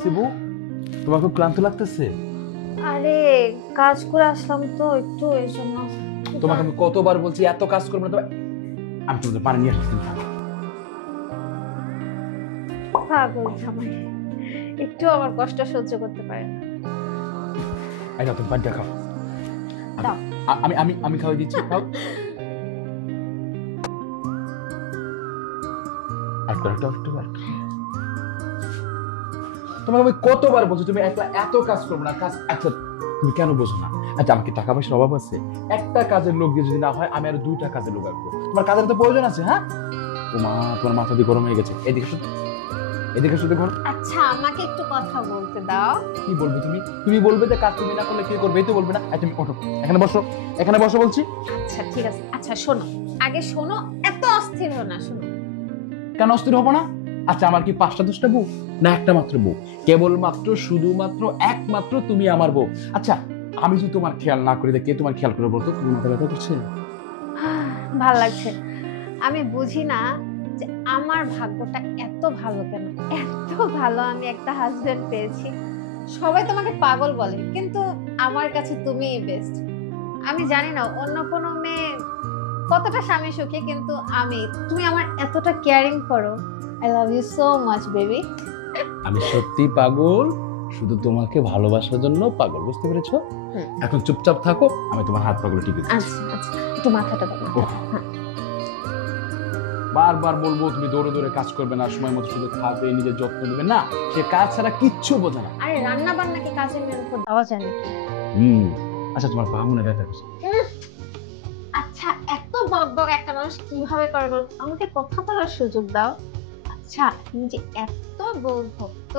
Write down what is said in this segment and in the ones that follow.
হইছে বউ? তোমার খুব ক্লান্ত লাগতেছে? আরে কাজ করে আসলাম তো একটু এই জন্য। তোমাকে আমি কতবার বলছি এত কাজ করবে না। আমি তোমাদের পানি নিয়ে আসছি। পাগল জামাই, একটু আমার কষ্ট সহ্য করতে পারে না। এই নাও তুমি পানিটা খাও। দাও। আমি আমি আমি খাওয়াই দিচ্ছি, খাও। তোমাকে আমি কতবার বলছি তুমি এত কাজ করবে না। কাজ আচ্ছা তুমি কেন বোঝো না? আচ্ছা আমাকে টাকা পয়সার অভাব আছে? একটা কাজের লোক দিয়ে যদি না হয় আমি আর 2টা কাজের লোক রাখবো। তোমার কাজের তো প্রয়োজন আছে। হ্যাঁ তোমার মাথা দিয়ে গরম হয়ে গেছে। এদিকে শুধু ঘর। আচ্ছা আমাকে একটু কথা বলতে দাও। কি বলবে তুমি? তুমি বলবে যে কাজ তুমি না করলে কি করবে? এই তো বলবে না। তুমি ওঠো, এখানে বসো বলছি। আচ্ছা ঠিক আছে, আচ্ছা শোনো, আগে শোনো, এত অস্থির হো না, শোনো। কেন অস্থির হবো না? আচ্ছা আমার কি 5টা 10টা বউ না একটা মাত্র বউ? কেবলমাত্র শুধুমাত্র একমাত্র তুমি আমার বউ। আচ্ছা আমি যদি তোমার খেয়াল না করি কে তোমার খেয়াল করে বলতো? তুমি মাথা ব্যথা করছে? ভাল লাগছে। আমি বুঝি না যে আমার ভাগ্যটা এত ভালো কেন, এত ভালো আমি একটা হাজবেন্ড পেয়েছি। সবাই তোমাকে পাগল বলে কিন্তু আমার কাছে তুমিই বেস্ট। আমি জানি না অন্য কোনো মেয়ে কতটা স্বামী সুখী, কিন্তু তুমি আমার এতটা কেয়ারিং করো। I love you so much baby. আমি সত্যি পাগল, শুধু তোমাকে ভালোবাসার জন্য পাগল, বুঝতে পেরেছো? এখন চুপচাপ থাকো, আমি তোমার হাত পাগুলো টিপে দিচ্ছি। আচ্ছা আচ্ছা, একটু মাথাটা দাও। বারবার বলবো তুমি দৌড়ে দৌড়ে কাজ করবে না, সময় মতো শুধু খাবে, নিজের যত্ন নেবে না। সে কাজ ছাড়া কিচ্ছু বোঝে না। আরে রান্না বান্না কি কাজের মেয়ের উপর দেওয়া যায় নাকি? আচ্ছা তোমার পা মনে ব্যথা করছে? আচ্ছা এত বকবক একটা মানুষ কিভাবে করে বল? আমাকে কথা বলার সুযোগ দাও। আচ্ছা তুমি যে এত বউ ভক্ত,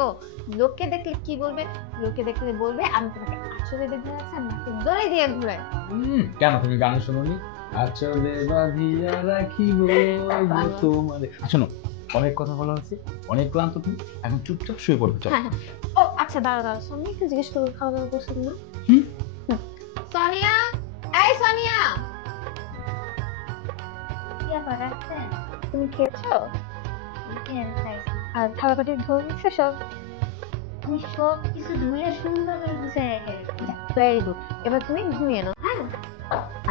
লোকে দেখলে কি বলবে? লোকে দেখলে বলবে আমি তোমাকে আঁচলে বেঁধে আছে, নাকি দড়ি দিয়ে ঘুরে। কেন তুমি গান শোনোনি? আচলে বাঁধিয়া রাখিব তোমারে। শোনো, অনেক কথা বলা হচ্ছে, অনেক ক্লান্ত তুমি, এখন চুপচাপ শুয়ে পড়বে। চলো। হ্যাঁ হ্যাঁ। ও আচ্ছা দাঁড়া দাঁড়া, সোনিয়া একটু জিজ্ঞেস করবো খাওয়া দাওয়া করছেন না? সোনিয়া, এই সোনিয়া, কি ব্যাপার আছে? তুমি খেয়েছো? আর থালা বাটি ধুয়ে দিচ্ছ সব? আমি সব কিছু ধুয়ে সুন্দর করে গুছিয়ে রেখে দিই। Very good. এবার তুমি ঘুমিয়ে নাও। হ্যাঁ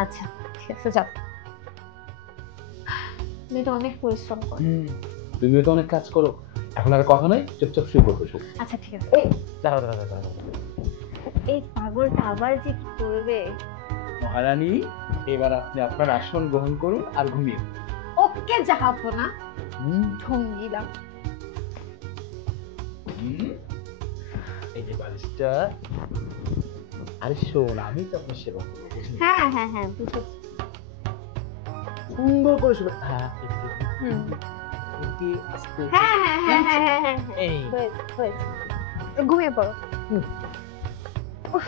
আচ্ছা ঠিক আছে, যাও। মেয়েটা অনেক পরিশ্রম করে। তুমিও তো অনেক কাজ করো, এখন আর কথা নাই, চুপচাপ শুয়ে পড়বে। আচ্ছা ঠিক আছে। দাঁড়াও দাঁড়াও দাঁড়াও। এই পাগলটা আবার যে কি করবে? মহারানী, এবার আপনি আপনার আসন গ্রহণ করুন আর ঘুমিয়ে। ওকে যাবো না, ঢঙ্গিলাম। এই যে বালিশটা, আরে শোন, আমি তো আপনার সেবা করবো, বুঝলি? হ্যাঁ হ্যাঁ হ্যাঁ বুঝেছি। সুন্দর করে শুবে। হ্যাঁ হুম। একটু আস্তে। হ্যাঁ হ্যাঁ হ্যাঁ হ্যাঁ হ্যাঁ হ্যাঁ এই হয়েছে হয়েছে। ঘুমিয়ে পড়ো। উফ,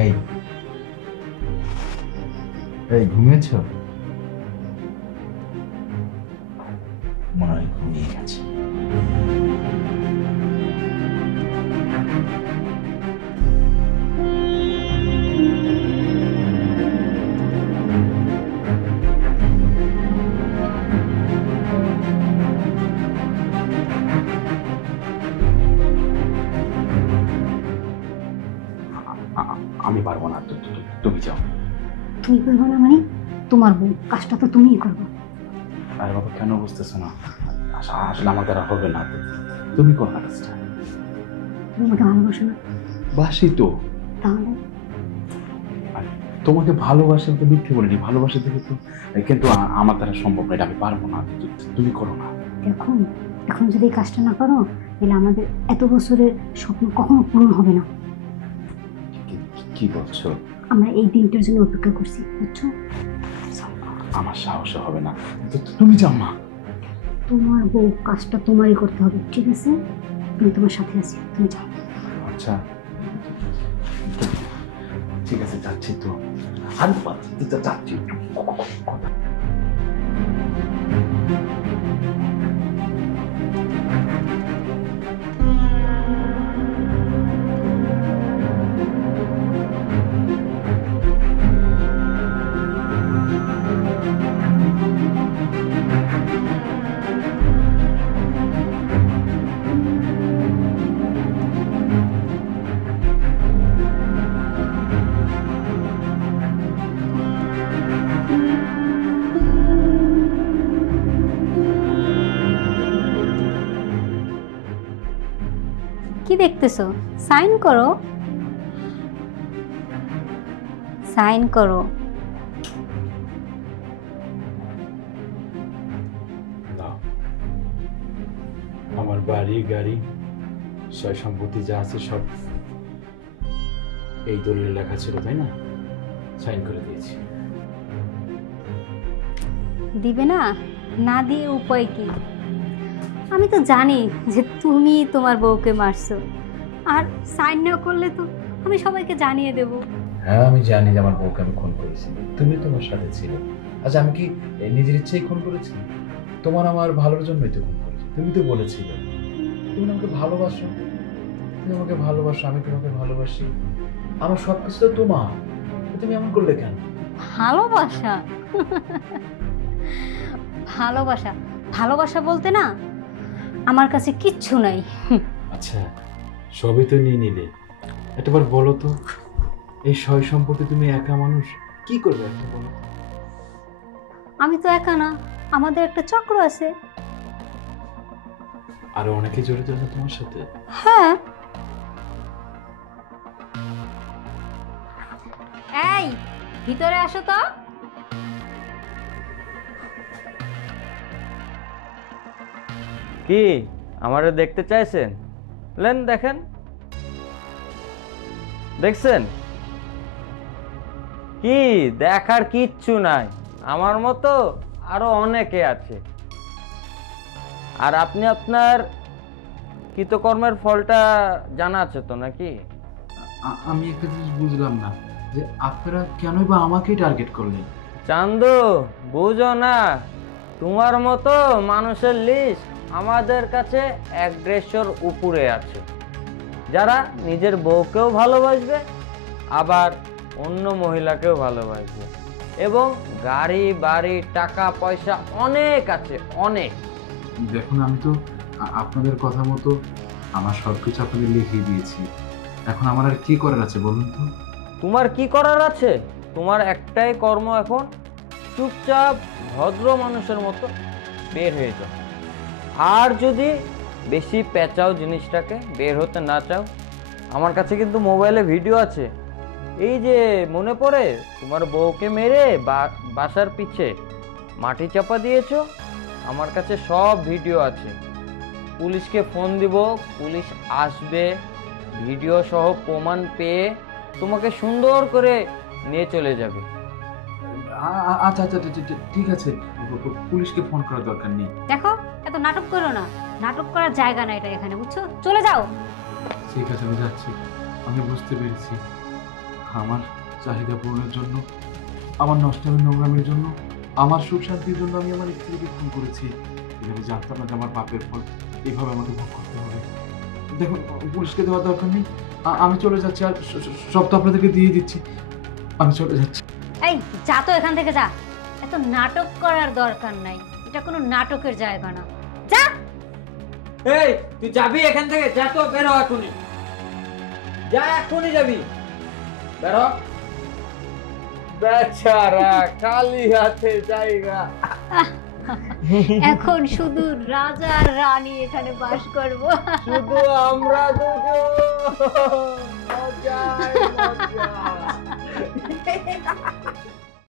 এই এই ঘুমিয়েছ? মনে হয় ঘুমিয়ে গেছে। আমি পারবো না, তুমি যাও। তুমি করবো না মানে? তোমার বউ, কাজটা তো তুমিই করবো। আরে বাবা কেন বুঝতেছো না? আসলে আমার দ্বারা হবে না, তুমি করো না কাজটা। তুমি আমাকে ভালোবাসো না? বাসি তো। তাহলে তোমাকে ভালোবাসা তো মিথ্যে বলিনি, ভালোবাসা থেকে তো, কিন্তু আমার দ্বারা সম্ভব না, এটা আমি পারবো না। তুমি করো না। দেখো, এখন যদি এই কাজটা না করো তাহলে আমাদের এত বছরের স্বপ্ন কখনো পূরণ হবে না। কি বলছো? আমরা এই দিনটার জন্য অপেক্ষা করছি, বুঝছো? আমার সাহস হবে না, তুমি যাও মা। তোমার বউ, কাজটা তোমারই করতে হবে, ঠিক আছে? আমি তোমার সাথে আছি, তুমি যাও। আচ্ছা ঠিক আছে, যাচ্ছি তো। আর যাচ্ছি। কি দেখতেছো? সাইন করো, সাইন করো। দাও। আমার বাড়ি গাড়ি সয় সম্পত্তি যা আছে সব এই দলিলে লেখা ছিল, তাই না? সাইন করে দিয়েছি। দিবে না? না দিয়ে উপায় কি? আমি তো জানি যে তুমি তোমার বউকে মারছো, আর সাইন না করলে তো আমি সবাইকে জানিয়ে দেব। হ্যাঁ, আমি জানি যে আমার বউকে আমি খুন করেছি, তুমি তোমার সাথে ছিলে। আচ্ছা, আমি কি নিজের ইচ্ছেই খুন করেছি? তোমার আমার ভালোর জন্যই তো খুন করেছি। তুমি তো বলেছিলে তুমি আমাকে ভালোবাসো, তুমি আমাকে ভালোবাসো, আমি তোমাকে ভালোবাসি, আমার সবকিছু তো তোমার। তুমি এমন করলে কেন? ভালোবাসা? ভালোবাসা ভালোবাসা বলতে না আমার কাছে কিচ্ছু নাই। আচ্ছা, সবই তো নিয়ে নিলে, একবার বলো তো, এই সয় সম্পত্তি তুমি একা মানুষ কি করবে একটা বলো? আমি তো একা না, আমাদের একটা চক্র আছে। আরো অনেকে জড়িত আছে তোমার সাথে? হ্যাঁ। এই, ভিতরে আসো তো। কি আমারে দেখতে চাইছেন? লেন দেখেন, দেখছেন? কি দেখার কিচ্ছু নাই, আমার মতো আরো অনেকে আছে। আর আপনি আপনার কৃতকর্মের ফলটা জানা আছে তো নাকি? আমি একটা জিনিস বুঝলাম না, যে আপনারা কেনই বা আমাকেই টার্গেট করলেন? চান্দু, বুঝো না, তোমার মতো মানুষের লিস্ট আমাদের কাছে 150 উপরে আছে, যারা নিজের বউকেও ভালোবাসবে, আবার অন্য মহিলাকেও ভালোবাসবে, এবং গাড়ি বাড়ি টাকা পয়সা অনেক আছে, অনেক। দেখুন, আমি তো আপনাদের কথা মতো আমার সবকিছু আপনাদের লিখিয়ে দিয়েছি। এখন আমার আর কি করার আছে বলুন তো? তোমার কি করার আছে? তোমার একটাই কর্ম এখন, চুপচাপ ভদ্র মানুষের মতো বের হয়ে যাও। আর যদি বেশি পেঁচাও জিনিসটাকে, বের হতে না চাও, আমার কাছে কিন্তু মোবাইলে ভিডিও আছে। এই যে মনে পড়ে তোমার বউকে মেরে বাসার পিছে মাটি চাপা দিয়েছো, আমার কাছে সব ভিডিও আছে। পুলিশকে ফোন দিব, পুলিশ আসবে, ভিডিও সহ প্রমাণ পেয়ে তোমাকে সুন্দর করে নিয়ে চলে যাবে। আচ্ছা আচ্ছা, ঠিক আছে, পুলিশকে ফোন করার দরকার নেই। দেখো, এত নাটক করো না, নাটক করার জায়গা না এটা এখানে, বুঝছো? চলে যাও। ঠিক আছে, আমি যাচ্ছি। আমি বুঝতে পেরেছি, আমার চাহিদা পূরণের জন্য, আমার নষ্টামি নোংরামের জন্য, আমার সুখ শান্তির জন্য আমি আমার স্ত্রীকে খুন করেছি। আমি জানতাম না যে আমার পাপের ফল এইভাবে আমাকে ভোগ করতে হবে। দেখুন, পুলিশকে দেওয়ার দরকার নেই, আমি চলে যাচ্ছি। আর সব তো আপনাদেরকে দিয়ে দিচ্ছি, আমি চলে যাচ্ছি। এই, যা তো এখান থেকে, যা। এত নাটক করার দরকার নাই, এটা কোনো নাটকের জায়গা না। যা। এই, তুই যাবি এখান থেকে? যা তো, বেরো এখনই, যা, এখনই যাবি, বেরো। বেচারা খালি হাতে জায়গা। এখন শুধু রাজা আর রানী এখানে বাস করব। শুধু আমরা দুজন। মজা, মজা।